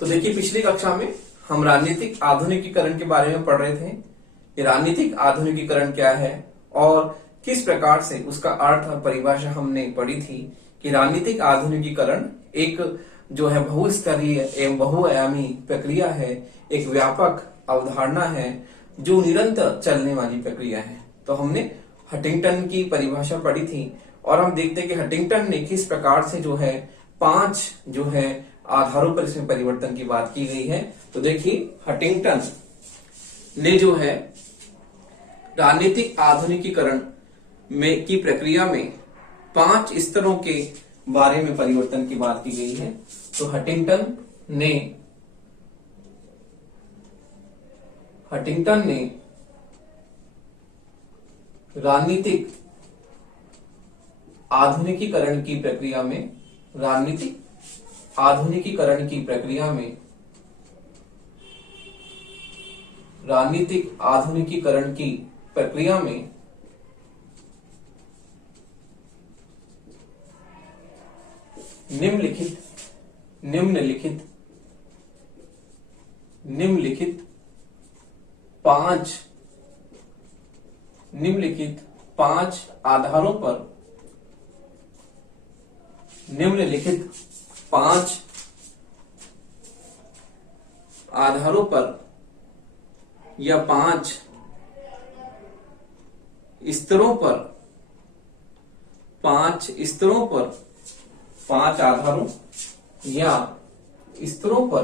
तो देखिए, पिछली कक्षा में हम राजनीतिक आधुनिकीकरण के बारे में पढ़ रहे थे। ये राजनीतिक आधुनिकीकरण क्या है और किस प्रकार से उसका अर्थ और परिभाषा हमने पढ़ी थी कि राजनीतिक आधुनिकीकरण एक जो है बहुस्तरीय एवं बहुआयामी प्रक्रिया है, एक व्यापक अवधारणा है जो निरंतर चलने वाली प्रक्रिया है। तो हमने हटिंगटन की परिभाषा पढ़ी थी और हम देखते हैं कि हटिंगटन ने किस प्रकार से जो है 5 जो है आधारों पर इसमें परिवर्तन की बात की गई है। तो देखिए, हटिंगटन ने जो है राजनीतिक आधुनिकीकरण में की प्रक्रिया में 5 स्तरों के बारे में परिवर्तन की बात की गई है। तो हटिंगटन ने राजनीतिक आधुनिकीकरण की प्रक्रिया में निम्नलिखित पांच आधारों पर या 5 स्तरों पर 5 आधारों या स्तरों पर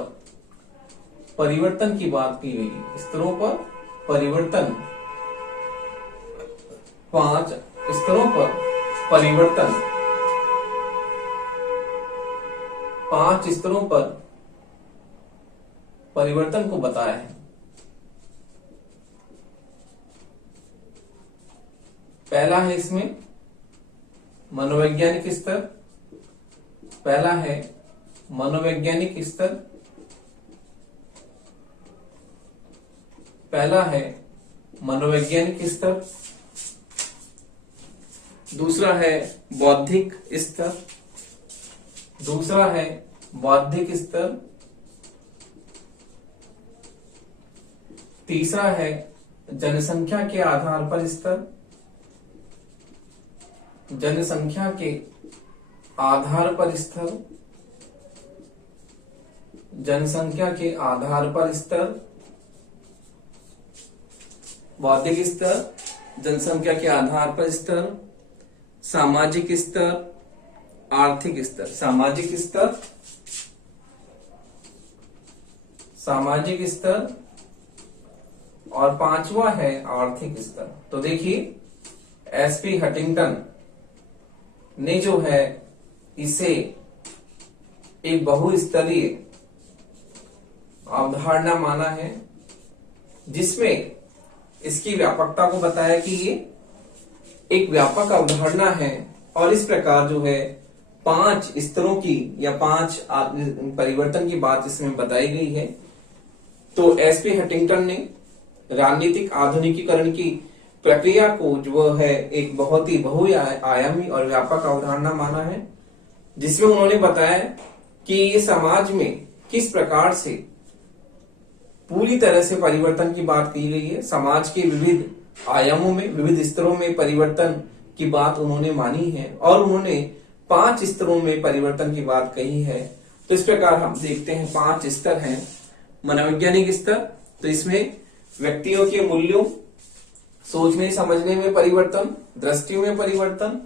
परिवर्तन की बात की गई है। स्तरों पर परिवर्तन, 5 स्तरों पर परिवर्तन, 5 स्तरों पर परिवर्तन को बताया है। पहला है इसमें मनोवैज्ञानिक स्तर, पहला है मनोवैज्ञानिक स्तर, पहला है मनोवैज्ञानिक स्तर, दूसरा है बौद्धिक स्तर, दूसरा है बौद्धिक स्तर, तीसरा है जनसंख्या के आधार पर स्तर, जनसंख्या के आधार पर स्तर, जनसंख्या के आधार पर स्तर, बौद्धिक स्तर, जनसंख्या के आधार पर स्तर, सामाजिक स्तर, आर्थिक स्तर, सामाजिक स्तर, सामाजिक स्तर और 5वां है आर्थिक स्तर। तो देखिए, एसपी हटिंगटन ने जो है इसे एक बहुस्तरीय अवधारणा माना है, जिसमें इसकी व्यापकता को बताया कि ये एक व्यापक अवधारणा है और इस प्रकार जो है 5 स्तरों की या 5 परिवर्तन की बात इसमें बताई गई है। तो एसपी हटिंगटन ने राजनीतिक आधुनिकीकरण की प्रक्रिया को जो है एक बहुत ही बहुआयामी और व्यापक अवधारणा माना है, जिसमें उन्होंने बताया कि ये समाज में किस प्रकार से पूरी तरह से परिवर्तन की बात की गई है। समाज के विविध आयामों में, विविध स्तरों में परिवर्तन की बात उन्होंने मानी है और उन्होंने 5 स्तरों में परिवर्तन की बात कही है। तो इस प्रकार हम देखते हैं 5 स्तर हैं। मनोवैज्ञानिक स्तर, तो इसमें व्यक्तियों के मूल्यों, सोचने समझने में परिवर्तन, दृष्टि में परिवर्तन।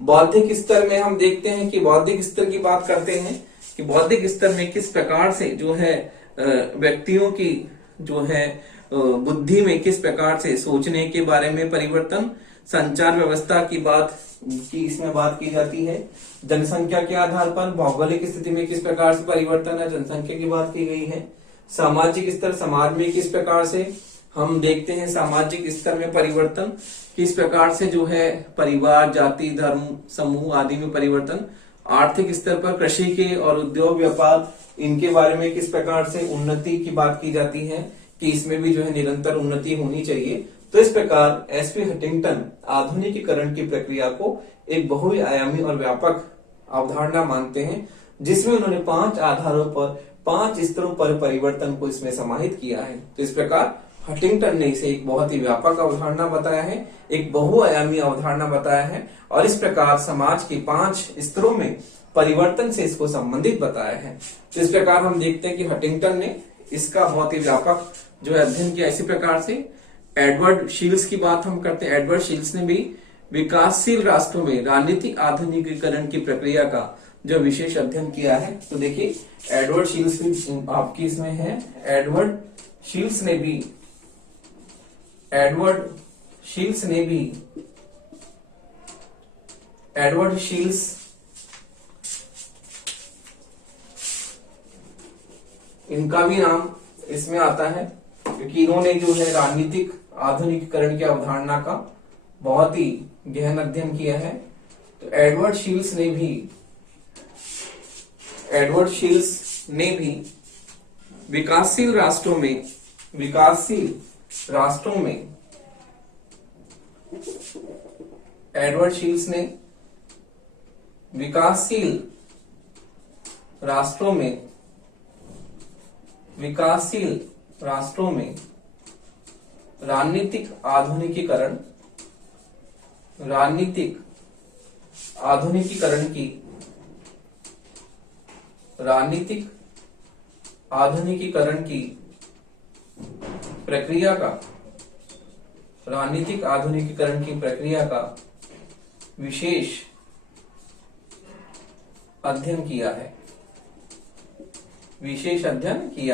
बौद्धिक स्तर में हम देखते हैं कि बौद्धिक स्तर की बात करते हैं कि बौद्धिक स्तर में किस प्रकार से जो है व्यक्तियों की जो है बुद्धि में किस प्रकार से सोचने के बारे में परिवर्तन। संचार व्यवस्था की बात की इसमें बात की जाती है। जनसंख्या के आधार पर भौगोलिक स्थिति में किस प्रकार से परिवर्तन है, जनसंख्या की बात की गई है। सामाजिक स्तर, समाज में किस प्रकार से हम देखते हैं सामाजिक स्तर में परिवर्तन, किस प्रकार से जो है परिवार, जाति, धर्म, समूह आदि में परिवर्तन। आर्थिक स्तर पर कृषि के और उद्योग व्यापार इनके बारे में किस प्रकार से उन्नति की बात की जाती है कि इसमें भी जो है निरंतर उन्नति होनी चाहिए। तो इस प्रकार एसपी हटिंगटन आधुनिकीकरण की प्रक्रिया को एक बहुआयामी और व्यापक अवधारणा मानते हैं, जिसमें उन्होंने 5 आधारों पर 5 स्तरों पर परिवर्तन को इसमें समाहित किया है। तो इस प्रकार हंटिंगटन ने इसे एक बहुत ही व्यापक अवधारणा बताया है, एक बहुआयामी अवधारणा बताया है, और इस प्रकार समाज के 5 स्तरों में परिवर्तन से इसको संबंधित बताया है। तो इस प्रकार हम देखते हैं कि हंटिंगटन ने इसका बहुत ही व्यापक जो है अध्ययन किया। इसी प्रकार से एडवर्ड शील्स की बात हम करते हैं। एडवर्ड शील्स ने भी विकासशील राष्ट्रों में राजनीतिक आधुनिकीकरण की प्रक्रिया का जो विशेष अध्ययन किया है। तो देखिए एडवर्ड शील्स भी आपकी इसमें है। एडवर्ड शील्स ने भी एडवर्ड शील्स इनका भी नाम इसमें आता है, क्योंकि इन्होंने जो है राजनीतिक आधुनिकीकरण की अवधारणा का बहुत ही गहन अध्ययन किया है। तो एडवर्ड शील्स ने भी विकासशील राष्ट्रों में एडवर्ड शील्स ने विकासशील राष्ट्रों में राजनीतिक आधुनिकीकरण की प्रक्रिया का विशेष अध्ययन किया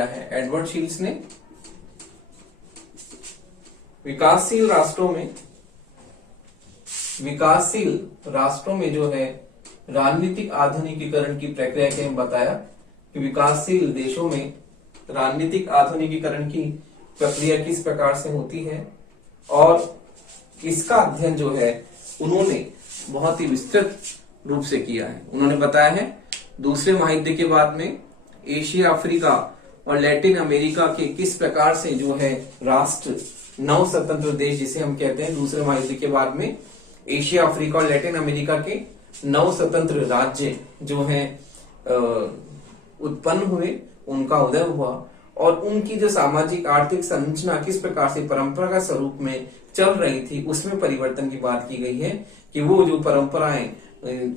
है। एडवर्ड शील्स ने विकासशील राष्ट्रों में जो है राजनीतिक आधुनिकीकरण की प्रक्रिया के बताया कि विकासशील देशों में राजनीतिक आधुनिकीकरण की प्रक्रिया किस प्रकार से होती है, और इसका अध्ययन जो है उन्होंने बहुत ही विस्तृत रूप से किया है। उन्होंने बताया है दूसरे महायुद्ध के बाद में एशिया, अफ्रीका और लैटिन अमेरिका के किस प्रकार से जो है राष्ट्र, नव स्वतंत्र देश जिसे हम कहते हैं, दूसरे महायुद्ध के बाद में एशिया, अफ्रीका और लैटिन अमेरिका के नव स्वतंत्र राज्य जो है उत्पन्न हुए, उनका उदय हुआ, और उनकी जो सामाजिक आर्थिक संरचना किस प्रकार से परंपरागत स्वरूप में चल रही थी, उसमें परिवर्तन की बात की गई है कि वो जो परंपराएं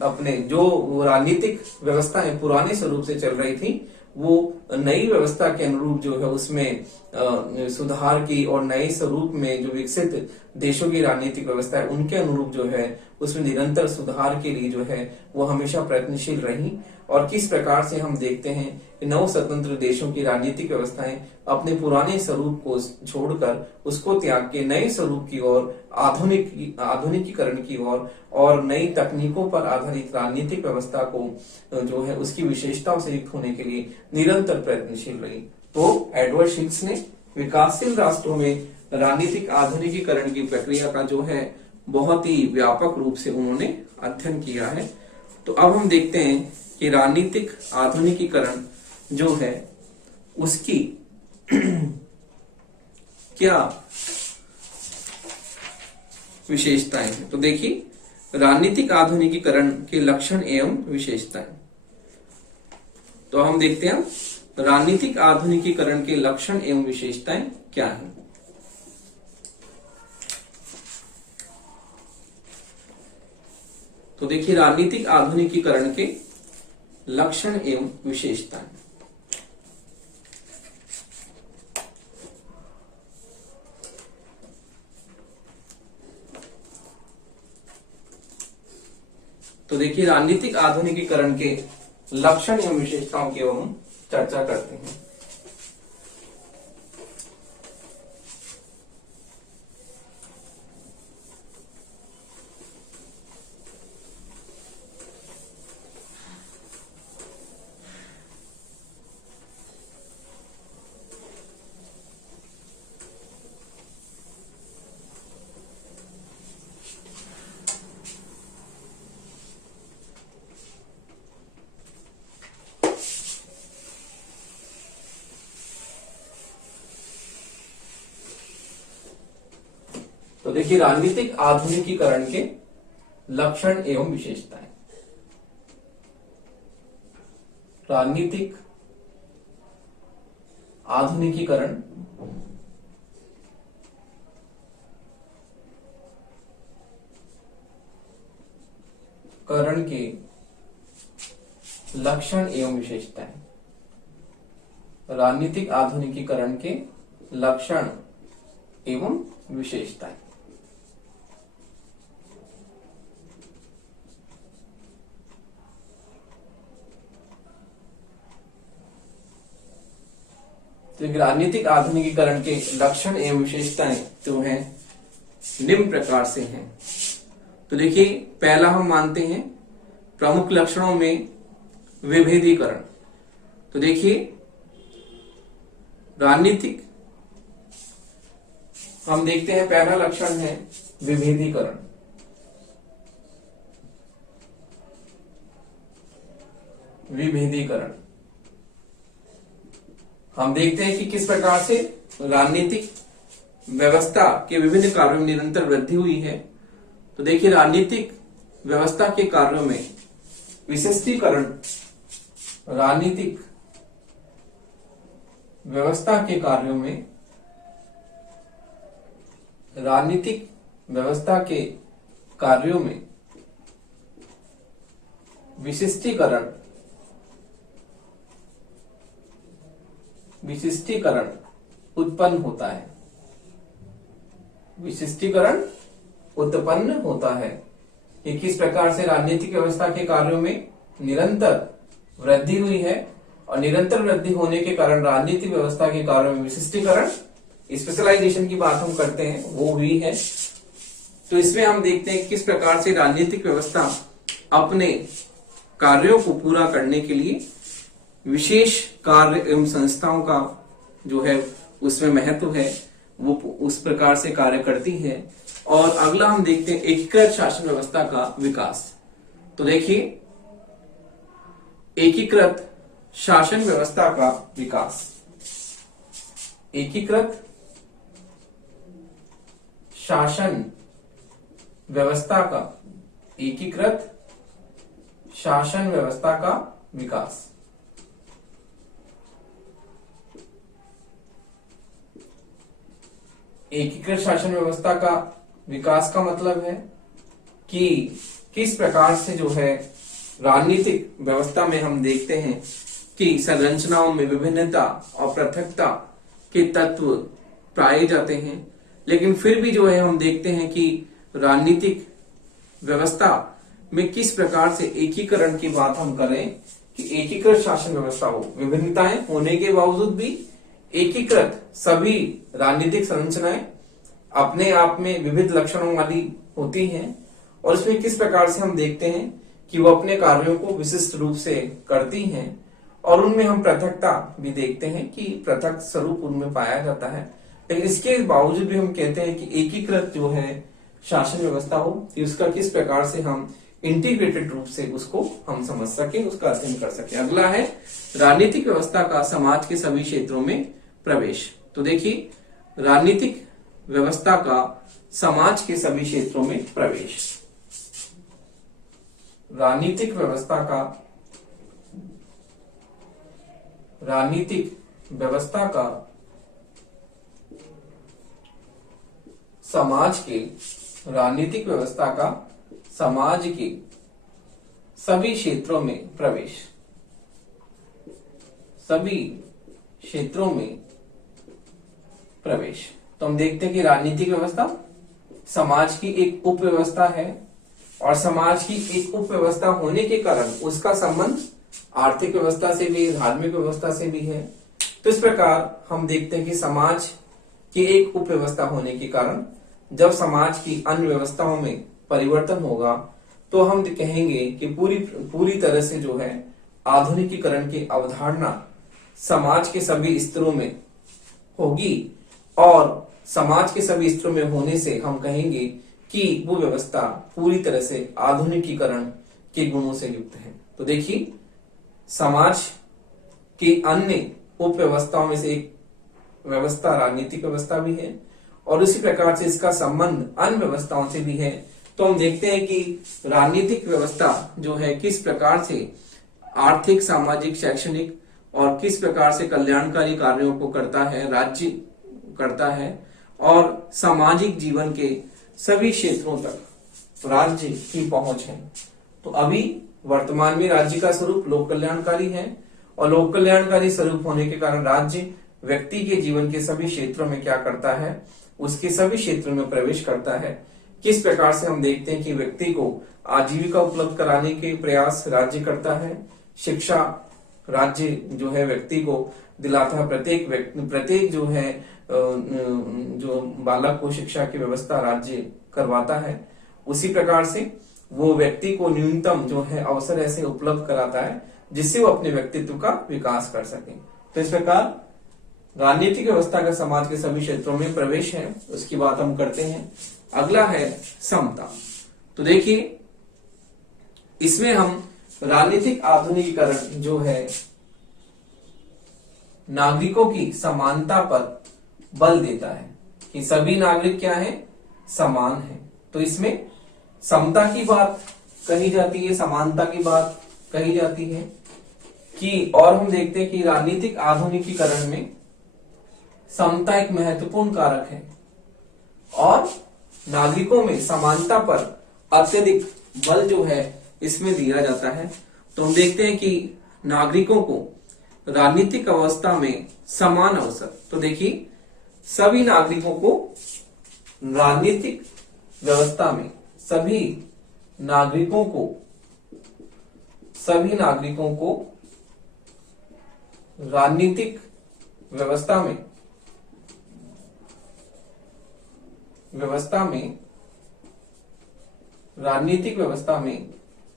अपने जो राजनीतिक व्यवस्थाएं पुराने स्वरूप से चल रही थी, वो नई व्यवस्था के अनुरूप जो है उसमें सुधार की, और नए स्वरूप में जो विकसित देशों की राजनीतिक व्यवस्था है उनके अनुरूप जो है उसमें निरंतर सुधार के लिए जो है वो हमेशा प्रयत्नशील रही। और किस प्रकार से हम देखते हैं कि नव स्वतंत्र देशों की राजनीतिक व्यवस्थाएं अपने पुराने स्वरूप को छोड़कर उसको त्याग के नए स्वरूप की ओर, आधुनिकीकरण की ओर और नई तकनीकों पर आधारित राजनीतिक व्यवस्था को जो है उसकी विशेषताओं से युक्त होने के लिए निरंतर प्रयत्नशील रही। तो एडवर्ड शील्स ने विकासशील राष्ट्रों में राजनीतिक आधुनिकीकरण की प्रक्रिया का जो है बहुत ही व्यापक रूप से उन्होंने अध्ययन किया है। तो अब हम देखते हैं कि राजनीतिक आधुनिकीकरण जो है उसकी क्या विशेषताएं हैं। तो देखिए राजनीतिक आधुनिकीकरण के लक्षण एवं विशेषताएं। तो हम देखते हैं राजनीतिक आधुनिकीकरण के लक्षण एवं विशेषताएं क्या हैं। तो देखिए राजनीतिक आधुनिकीकरण के लक्षण एवं विशेषताएं। तो देखिए राजनीतिक आधुनिकीकरण के लक्षण एवं विशेषताओं की हम चर्चा करते हैं। तो देखिए राजनीतिक आधुनिकीकरण के लक्षण एवं विशेषताएं। राजनीतिक आधुनिकीकरण करण के लक्षण एवं विशेषताएं। राजनीतिक आधुनिकीकरण के लक्षण एवं विशेषताएं। तो राजनीतिक आधुनिकीकरण के लक्षण एवं विशेषताएं तो हैं निम्न प्रकार से हैं। तो देखिए, पहला हम मानते हैं प्रमुख लक्षणों में विभेदीकरण। तो देखिए, राजनीतिक हम देखते हैं पहला लक्षण है विभेदीकरण। विभेदीकरण हम देखते हैं कि किस प्रकार से राजनीतिक व्यवस्था के विभिन्न कार्यों में निरंतर वृद्धि हुई है। तो देखिए, राजनीतिक व्यवस्था के कार्यों में विशिष्टीकरण, राजनीतिक व्यवस्था के कार्यों में, राजनीतिक व्यवस्था के कार्यों में विशिष्टीकरण उत्पन्न होता है। विशिष्टीकरण उत्पन्न होता है कि किस प्रकार से राजनीतिक व्यवस्था के कार्यों में निरंतर वृद्धि हुई है, और निरंतर वृद्धि होने के कारण राजनीतिक व्यवस्था के कार्यों में विशिष्टीकरण, स्पेशलाइजेशन की बात हम करते हैं, वो हुई है। तो इसमें हम देखते हैं किस प्रकार से राजनीतिक व्यवस्था अपने कार्यों को पूरा करने के लिए विशेष कार्य एवं संस्थाओं का जो है उसमें महत्व है, वो उस प्रकार से कार्य करती है। और अगला हम देखते हैं एकीकृत शासन व्यवस्था का विकास। तो देखिए, एकीकृत शासन व्यवस्था का विकास, एकीकृत शासन व्यवस्था का, एकीकृत शासन व्यवस्था का विकास। एकीकृत शासन व्यवस्था का विकास का मतलब है कि किस प्रकार से जो है राजनीतिक व्यवस्था में हम देखते हैं कि संरचनाओं में विभिन्नता और पृथकता के तत्व पाए जाते हैं, लेकिन फिर भी जो है हम देखते हैं कि राजनीतिक व्यवस्था में किस प्रकार से एकीकरण की बात हम करें कि एकीकृत शासन व्यवस्था हो। विभिन्नताएं होने के बावजूद भी एकीकृत सभी राजनीतिक संरचनाएं अपने आप में विविध लक्षणों वाली होती हैं, और इसमें किस प्रकार से हम देखते हैं कि वो अपने कार्यों को विशिष्ट रूप से करती हैं, और उनमें हम पृथकता भी देखते हैं कि पृथक स्वरूप उनमें पाया जाता है। लेकिन इसके बावजूद भी हम कहते हैं कि एकीकृत जो है शासन व्यवस्था हो, कि उसका किस प्रकार से हम इंटीग्रेटेड रूप से उसको हम समझ सके, उसका अध्ययन कर सके। अगला है राजनीतिक व्यवस्था का समाज के सभी क्षेत्रों में प्रवेश। तो देखिए, राजनीतिक व्यवस्था का समाज के सभी क्षेत्रों में प्रवेश, राजनीतिक व्यवस्था का, राजनीतिक व्यवस्था का समाज के, राजनीतिक व्यवस्था का समाज के सभी क्षेत्रों में प्रवेश, सभी क्षेत्रों में प्रवेश। तो हम देखते हैं कि राजनीतिक व्यवस्था समाज की एक उप व्यवस्था है, और समाज की एक उप व्यवस्था होने के कारण उसका संबंध आर्थिक व्यवस्था से भी, धार्मिक व्यवस्था से भी है। तो इस प्रकार हम देखते हैं कि समाज की एक उप व्यवस्था होने के कारण जब समाज की अन्य व्यवस्थाओं में परिवर्तन होगा, तो हम कहेंगे कि पूरी तरह से जो है आधुनिकीकरण की अवधारणा समाज के सभी स्तरों में होगी, और समाज के सभी स्तरों में होने से हम कहेंगे कि वो व्यवस्था पूरी तरह से आधुनिकीकरण के गुणों से युक्त है। तो देखिए, समाज की अन्य उप व्यवस्थाओं में से एक व्यवस्था राजनीतिक व्यवस्था भी है, और उसी प्रकार से इसका संबंध अन्य व्यवस्थाओं से भी है। तो हम देखते हैं कि राजनीतिक व्यवस्था जो है किस प्रकार से आर्थिक, सामाजिक, शैक्षणिक और किस प्रकार से कल्याणकारी कार्यों को करता है, राज्य करता है, और सामाजिक जीवन के सभी क्षेत्रों तक राज्य की पहुंच है। तो अभी वर्तमान में राज्य का स्वरूप लोक कल्याणकारी है, और लोक कल्याणकारी स्वरूप होने के कारण राज्य व्यक्ति के जीवन के सभी क्षेत्रों में क्या करता है, उसके सभी क्षेत्रों में प्रवेश करता है। किस प्रकार से हम देखते हैं कि व्यक्ति को आजीविका उपलब्ध कराने के प्रयास राज्य करता है, शिक्षा राज्य जो है व्यक्ति को दिलाता है, प्रत्येक जो है जो बालक को शिक्षा की व्यवस्था राज्य करवाता है। उसी प्रकार से वो व्यक्ति को न्यूनतम जो है अवसर ऐसे उपलब्ध कराता है जिससे वो अपने व्यक्तित्व का विकास कर सके। तो इस प्रकार राजनीतिक व्यवस्था का समाज के सभी क्षेत्रों में प्रवेश है, उसकी बात हम करते हैं। अगला है समता। तो देखिए इसमें हम राजनीतिक आधुनिकीकरण जो है नागरिकों की समानता पर बल देता है कि सभी नागरिक क्या है, समान है। तो इसमें समता की बात कही जाती है, समानता की बात कही जाती है कि, और हम देखते हैं कि राजनीतिक आधुनिकीकरण में समता एक महत्वपूर्ण कारक है और नागरिकों में समानता पर अत्यधिक बल जो है इसमें दिया जाता है। तो हम देखते हैं कि नागरिकों को राजनीतिक अवस्था में समान अवसर, तो देखिए सभी नागरिकों को राजनीतिक व्यवस्था में सभी नागरिकों को राजनीतिक व्यवस्था में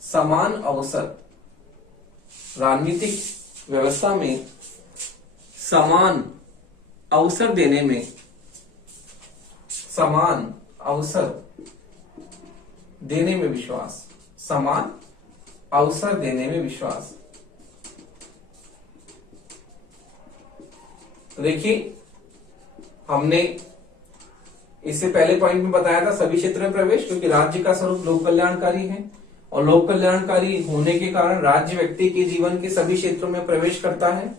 समान अवसर, राजनीतिक व्यवस्था में समान अवसर देने में, समान अवसर देने में विश्वास, समान अवसर देने में विश्वास। तो देखिए हमने इससे पहले पॉइंट में बताया था सभी क्षेत्र में प्रवेश, क्योंकि राज्य का स्वरूप लोक कल्याणकारी है और लोक कल्याणकारी होने के कारण राज्य व्यक्ति के जीवन के सभी क्षेत्रों में प्रवेश करता है।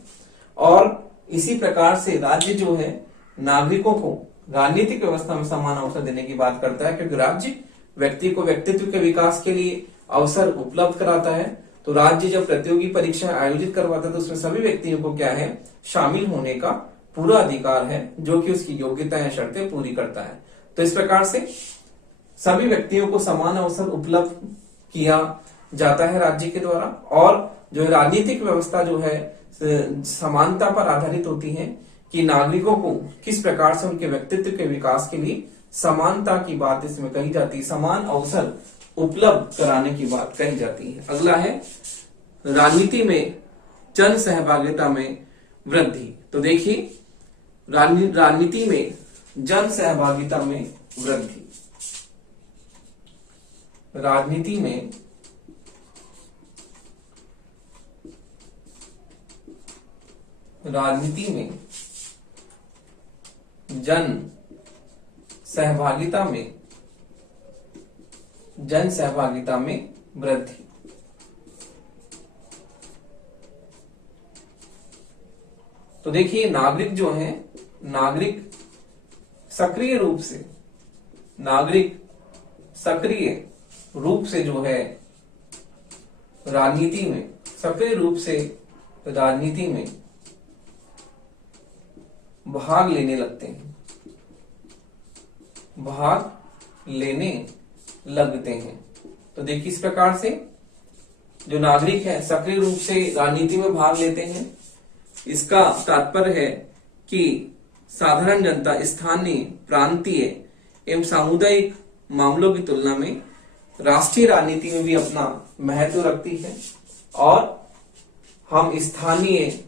और इसी प्रकार से राज्य जो है नागरिकों को राजनीतिक व्यवस्था में समान अवसर देने की बात करता है, क्योंकि राज्य व्यक्ति को व्यक्तित्व के विकास के लिए अवसर उपलब्ध कराता है। तो राज्य जब प्रतियोगी परीक्षाएं आयोजित करवाता है तो उसमें सभी व्यक्तियों को क्या है, शामिल होने का पूरा अधिकार है, जो कि उसकी योग्यता या शर्तें पूरी करता है। तो इस प्रकार से सभी व्यक्तियों को समान अवसर उपलब्ध किया जाता है राज्य के द्वारा। और जो राजनीतिक व्यवस्था जो है समानता पर आधारित होती है कि नागरिकों को किस प्रकार से उनके व्यक्तित्व के विकास के लिए समानता की बात इसमें कही जाती है, समान अवसर उपलब्ध कराने की बात कही जाती है। अगला है राजनीति में जन सहभागिता में वृद्धि। तो देखिए राजनीति में जन सहभागिता में वृद्धि, राजनीति में जन सहभागिता में वृद्धि। तो देखिए नागरिक जो है, नागरिक सक्रिय रूप से जो है राजनीति में भाग लेने लगते हैं। तो देखिए इस प्रकार से जो नागरिक है सक्रिय रूप से राजनीति में भाग लेते हैं। इसका तात्पर्य है कि साधारण जनता स्थानीय, प्रांतीय एवं सामुदायिक मामलों की तुलना में राष्ट्रीय राजनीति में भी अपना महत्व रखती है, और हम स्थानीय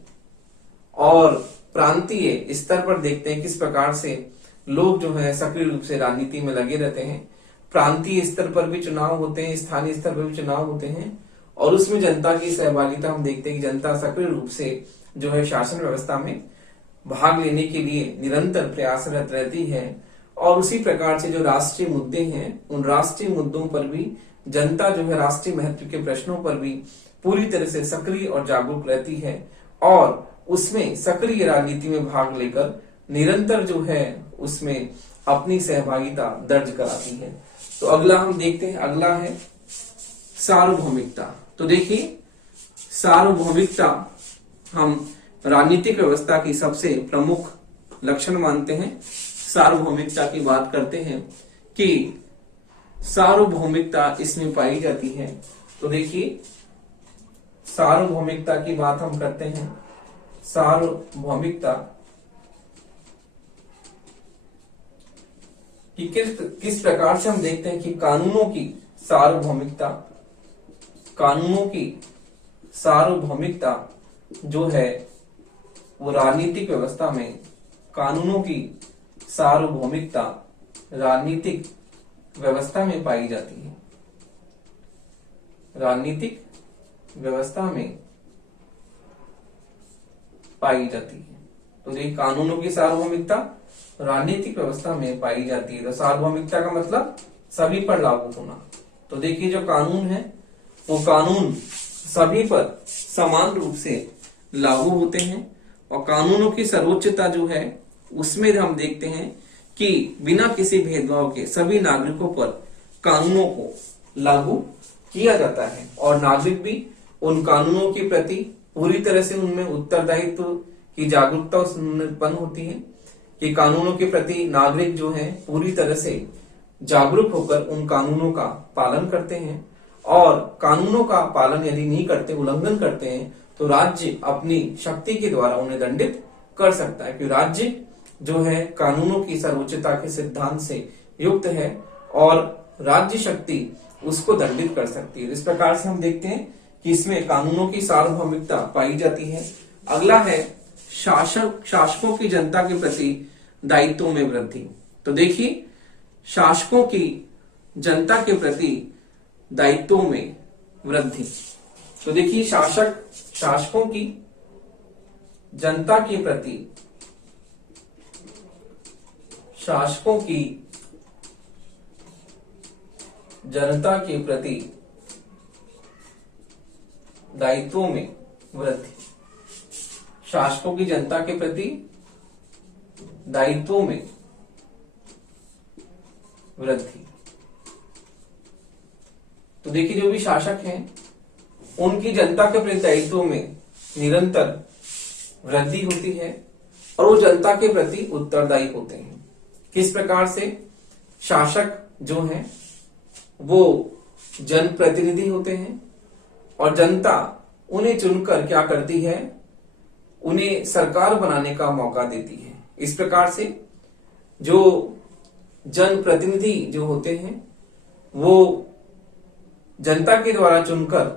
और प्रांतीय स्तर पर देखते हैं किस प्रकार से लोग जो है सक्रिय रूप से राजनीति में लगे रहते हैं। प्रांतीय स्तर पर भी चुनाव होते हैं, स्थानीय स्तर पर भी चुनाव होते हैं, और उसमें जनता की सहभागिता हम देखते हैं कि जनता सक्रिय रूप से जो है शासन व्यवस्था में भाग लेने के लिए निरंतर प्रयासरत रहती है। और उसी प्रकार से जो राष्ट्रीय मुद्दे हैं उन राष्ट्रीय मुद्दों पर भी जनता जो है राष्ट्रीय महत्व के प्रश्नों पर भी पूरी तरह से सक्रिय और जागरूक रहती है, और उसमें सक्रिय राजनीति में भाग लेकर निरंतर जो है उसमें अपनी सहभागिता दर्ज कराती है। तो अगला हम देखते हैं, अगला है सार्वभौमिकता। तो देखिए सार्वभौमिकता हम राजनीतिक व्यवस्था की सबसे प्रमुख लक्षण मानते हैं। सार्वभौमिकता की बात करते हैं कि सार्वभौमिकता इसमें पाई जाती है। तो देखिए सार्वभौमिकता की बात हम करते हैं। सार्वभौमिकता कि किस प्रकार से हम देखते हैं कि कानूनों की सार्वभौमिकता, कानूनों की सार्वभौमिकता जो है वो राजनीतिक व्यवस्था में, कानूनों की सार्वभौमिकता राजनीतिक व्यवस्था में पाई जाती है। राजनीतिक व्यवस्था में पाई जाती है। तो ये कानूनों की सार्वभौमिकता राजनीतिक व्यवस्था में पाई जाती है। तो सार्वभौमिकता का मतलब सभी पर लागू होना। तो देखिए जो कानून है वो कानून सभी पर समान रूप से लागू होते हैं और कानूनों की सर्वोच्चता जो है उसमें हम देखते हैं कि बिना किसी भेदभाव के सभी नागरिकों पर कानूनों को लागू किया जाता है और नागरिक भी उन कानूनों के प्रति पूरी तरह से उनमें उत्तरदायित्व की जागरूकता उत्पन्न होती है कि कानूनों के प्रति नागरिक जो है पूरी तरह से जागरूक होकर उन कानूनों का पालन करते हैं और कानूनों का पालन यदि नहीं करते, उल्लंघन करते हैं तो राज्य अपनी शक्ति के द्वारा उन्हें दंडित कर सकता है। क्योंकि राज्य जो है कानूनों की सर्वोच्चता के सिद्धांत से युक्त है और राज्य शक्ति उसको दंडित कर सकती है। इस प्रकार से हम देखते हैं कि इसमें कानूनों की सार्वभौमिकता पाई जाती है। अगला है शासकों की जनता के प्रति दायित्वों में वृद्धि। तो देखिए शासकों की जनता के प्रति दायित्वों में वृद्धि। तो देखिए शासकों की जनता के प्रति, शासकों की जनता के प्रति दायित्वों में वृद्धि। शासकों की जनता के प्रति दायित्वों में वृद्धि। तो देखिए जो भी शासक हैं उनकी जनता के प्रति दायित्वों में निरंतर वृद्धि होती है और वो जनता के प्रति उत्तरदायी होते हैं। किस प्रकार से? शासक जो हैं वो जनप्रतिनिधि होते हैं और जनता उन्हें चुनकर क्या करती है, उन्हें सरकार बनाने का मौका देती है। इस प्रकार से जो जनप्रतिनिधि जो होते हैं वो जनता के द्वारा चुनकर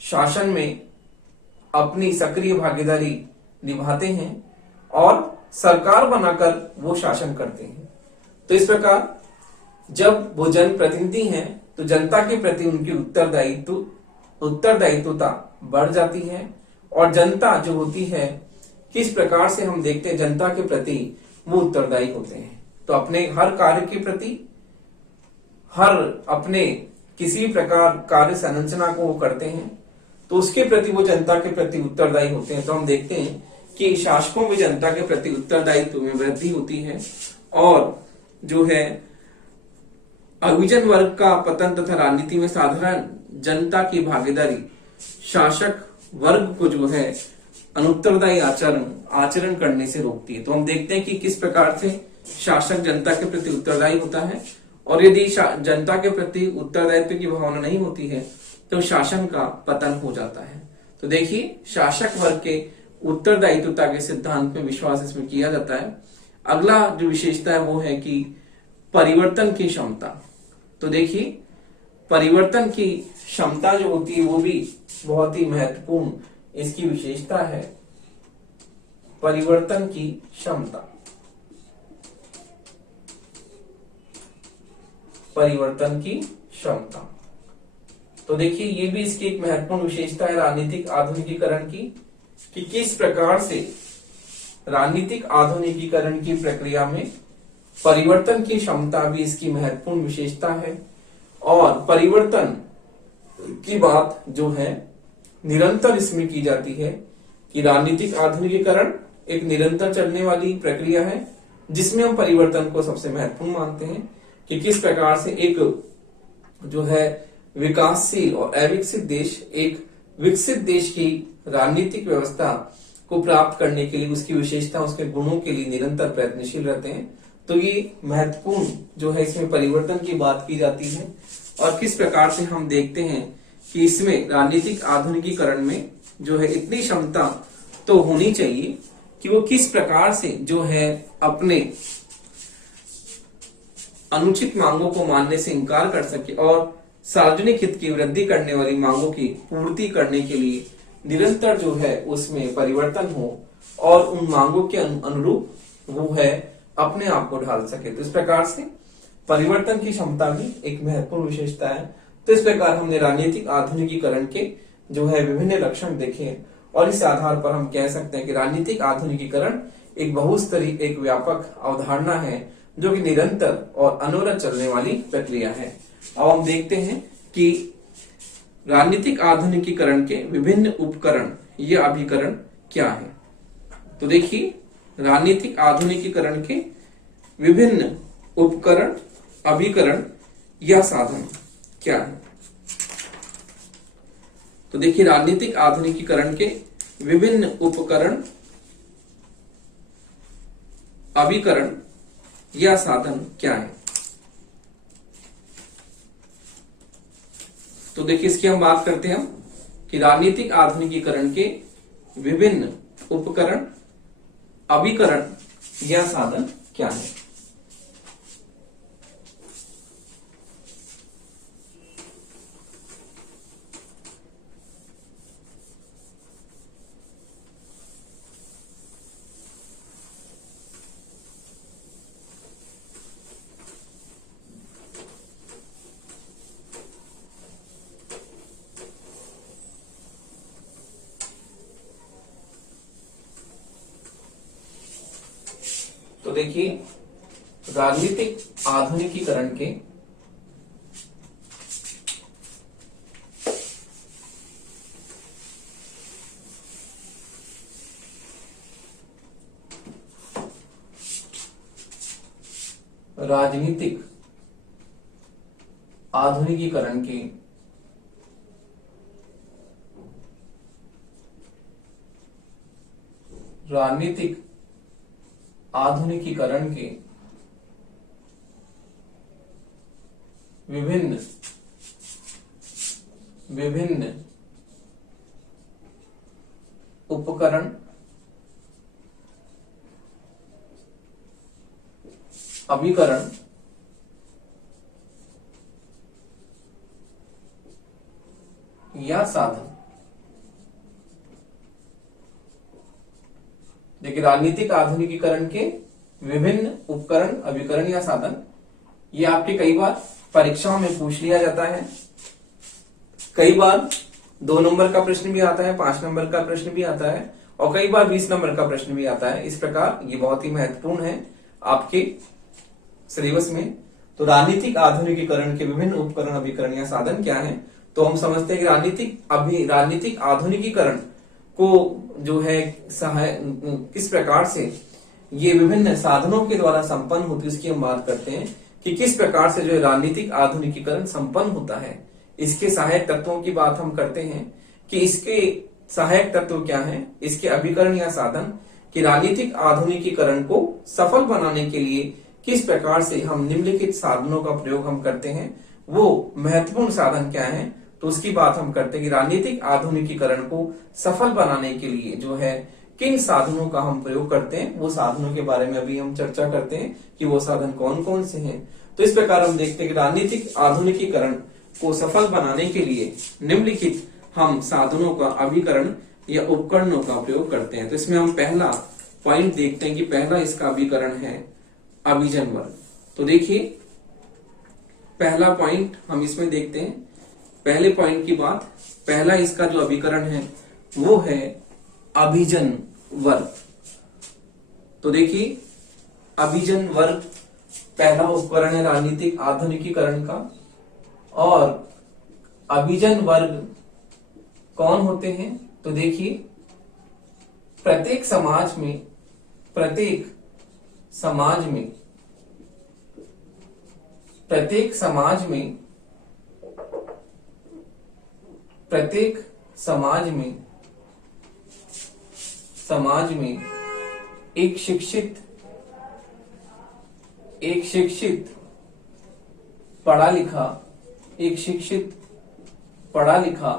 शासन में अपनी सक्रिय भागीदारी निभाते हैं और सरकार बनाकर वो शासन करते हैं। तो इस प्रकार जब वो जनप्रतिनिधि हैं तो जनता के प्रति उनकी उत्तरदायित्वता बढ़ जाती है और जनता जो होती है किस प्रकार से हम देखते हैं जनता के प्रति वो उत्तरदायी होते हैं। तो अपने हर कार्य के प्रति, हर अपने किसी प्रकार कार्य संरचना को वो करते हैं तो उसके प्रति वो जनता के प्रति उत्तरदायी होते हैं। तो हम देखते हैं कि शासकों में जनता के प्रति उत्तरदायित्व में वृद्धि होती है और जो है अभिजन वर्ग का पतन तथा राजनीति में साधारण जनता की भागीदारी शासक वर्ग को जो है अनुत्तरदायी आचरण करने से रोकती है। तो हम देखते हैं कि किस प्रकार से शासक जनता के प्रति उत्तरदायी होता है और यदि जनता के प्रति उत्तरदायित्व की भावना नहीं होती है तो शासन का पतन हो जाता है। तो देखिए शासक वर्ग के उत्तरदायित्वता के सिद्धांत में विश्वास इसमें किया जाता है। अगला जो विशेषता है वो है कि परिवर्तन की क्षमता। तो देखिए परिवर्तन की क्षमता जो होती है वो भी बहुत ही महत्वपूर्ण इसकी विशेषता है। परिवर्तन की क्षमता, परिवर्तन की क्षमता। तो देखिए ये भी इसकी एक महत्वपूर्ण विशेषता है राजनीतिक आधुनिकीकरण की, कि किस प्रकार से राजनीतिक आधुनिकीकरण की प्रक्रिया में परिवर्तन की क्षमता भी इसकी महत्वपूर्ण विशेषता है। और परिवर्तन की बात जो है निरंतर इसमें की जाती है कि राजनीतिक आधुनिकीकरण एक निरंतर चलने वाली प्रक्रिया है जिसमें हम परिवर्तन को सबसे महत्वपूर्ण मानते हैं कि किस प्रकार से एक जो है विकासशील और अविकसित देश एक विकसित देश की राजनीतिक व्यवस्था को प्राप्त करने के लिए उसकी विशेषता उसके गुणों के लिए निरंतर प्रयत्नशील रहते हैं। तो ये महत्वपूर्ण जो है इसमें परिवर्तन की बात की जाती है और किस प्रकार से हम देखते हैं कि इसमें राजनीतिक आधुनिकीकरण में जो है इतनी क्षमता तो होनी चाहिए कि वो किस प्रकार से जो है अपने अनुचित मांगों को मानने से इनकार कर सके और सार्वजनिक हित की वृद्धि करने वाली मांगों की पूर्ति करने के लिए निरंतर जो है उसमें परिवर्तन हो और उन मांगों के अनुरूप वो है अपने आप को ढाल सके। तो इस प्रकार से परिवर्तन की क्षमता भी एक महत्वपूर्ण विशेषता है। तो इस प्रकार हमने राजनीतिक आधुनिकीकरण के जो है विभिन्न लक्षण देखे और इस आधार पर हम कह सकते हैं कि राजनीतिक आधुनिकीकरण एक बहुस्तरीय एक व्यापक अवधारणा है जो कि निरंतर और अनवरत चलने वाली प्रक्रिया है। अब हम देखते हैं कि राजनीतिक आधुनिकीकरण के विभिन्न उपकरण या अभिकरण क्या है। तो देखिए राजनीतिक आधुनिकीकरण के विभिन्न उपकरण अभिकरण या साधन क्या है। तो देखिए राजनीतिक आधुनिकीकरण के विभिन्न उपकरण अभिकरण या साधन क्या है। तो देखिए इसकी हम बात करते हैं कि राजनीतिक आधुनिकीकरण के विभिन्न उपकरण अभिकरण या साधन क्या है। तो देखिए राजनीतिक आधुनिकीकरण के राजनीतिक आधुनिकीकरण के राजनीतिक आधुनिकीकरण के विभिन्न विभिन्न उपकरण अभिकरण या साधन। देखिए राजनीतिक आधुनिकीकरण के विभिन्न उपकरण अभिकरण या साधन ये आपके कई बार परीक्षाओं में पूछ लिया जाता है। कई बार 2 नंबर का प्रश्न भी आता है, 5 नंबर का प्रश्न भी आता है और कई बार 20 नंबर का प्रश्न भी आता है। इस प्रकार ये बहुत ही महत्वपूर्ण है आपके सिलेबस में। तो राजनीतिक आधुनिकीकरण के विभिन्न उपकरण अभिकरण या साधन क्या है। तो हम समझते हैं कि राजनीतिक आधुनिकीकरण को जो है किस प्रकार से ये विभिन्न साधनों के द्वारा संपन्न होती है, इसकी हम बात करते हैं कि किस प्रकार से जो है राजनीतिक आधुनिकीकरण संपन्न होता है। इसके सहायक तत्वों की बात हम करते हैं कि इसके सहायक तत्व क्या हैं, इसके अभिकरण या साधन कि राजनीतिक आधुनिकीकरण को सफल बनाने के लिए किस प्रकार से हम निम्नलिखित साधनों का प्रयोग हम करते हैं, वो महत्वपूर्ण साधन क्या है। तो उसकी बात हम करते हैं कि राजनीतिक आधुनिकीकरण को सफल बनाने के लिए जो है किन साधनों का हम प्रयोग करते हैं, वो साधनों के बारे में अभी हम चर्चा करते हैं कि वो साधन कौन कौन से हैं। तो इस प्रकार हम देखते हैं कि राजनीतिक आधुनिकीकरण को सफल बनाने के लिए निम्नलिखित हम साधनों का अभिकरण या उपकरणों का प्रयोग करते हैं। तो इसमें हम पहला पॉइंट देखते हैं कि पहला इसका अभिकरण है अभिजन वर्ग। तो देखिए पहला पॉइंट हम इसमें देखते हैं, पहले पॉइंट की बात, पहला इसका जो अभिकरण है वो है अभिजन वर्ग। तो देखिए अभिजन वर्ग पहला उपकरण है राजनीतिक आधुनिकीकरण का। और अभिजन वर्ग कौन होते हैं। तो देखिए प्रत्येक समाज में प्रत्येक समाज में प्रत्येक समाज में प्रत्येक समाज में समाज में एक शिक्षित पढ़ा लिखा एक शिक्षित पढ़ा लिखा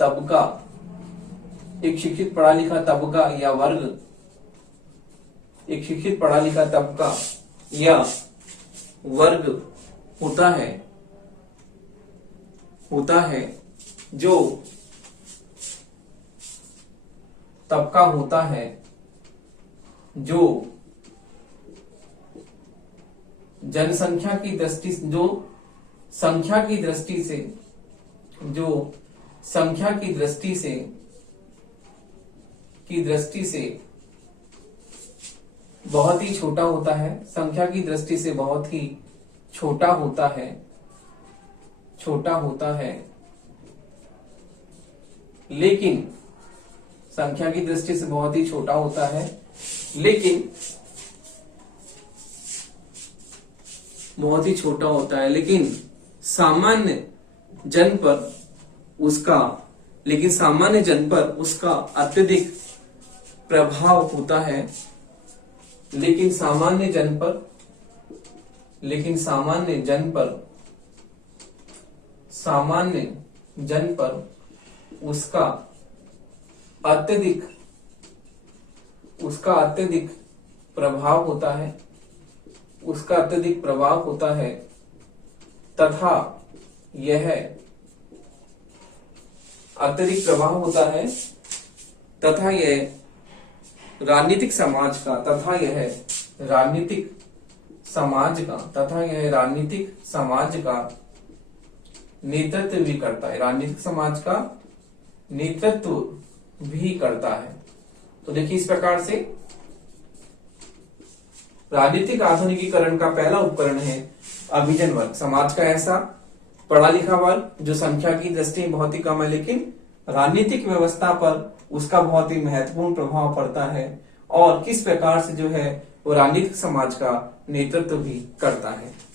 तबका एक शिक्षित पढ़ा लिखा तबका या वर्ग एक शिक्षित पढ़ा लिखा तबका या वर्ग होता है जो तबका होता है जो जनसंख्या की दृष्टि जो संख्या की दृष्टि से जो संख्या की दृष्टि से बहुत ही छोटा होता है, संख्या की दृष्टि से बहुत ही छोटा होता है लेकिन संख्या की दृष्टि से बहुत ही छोटा होता है लेकिन सामान्य जन पर उसका अत्यधिक प्रभाव होता है लेकिन सामान्य जन पर उसका अत्यधिक प्रभाव होता है तथा यह राजनीतिक समाज का नेतृत्व भी करता है। तो देखिए, इस प्रकार से राजनीतिक आधुनिकीकरण का पहला उपकरण है अभिजन वर्ग, समाज का ऐसा पढ़ा लिखा वर्ग जो संख्या की दृष्टि में बहुत ही कम है लेकिन राजनीतिक व्यवस्था पर उसका बहुत ही महत्वपूर्ण प्रभाव पड़ता है और किस प्रकार से जो है वो राजनीतिक समाज का नेतृत्व भी करता है।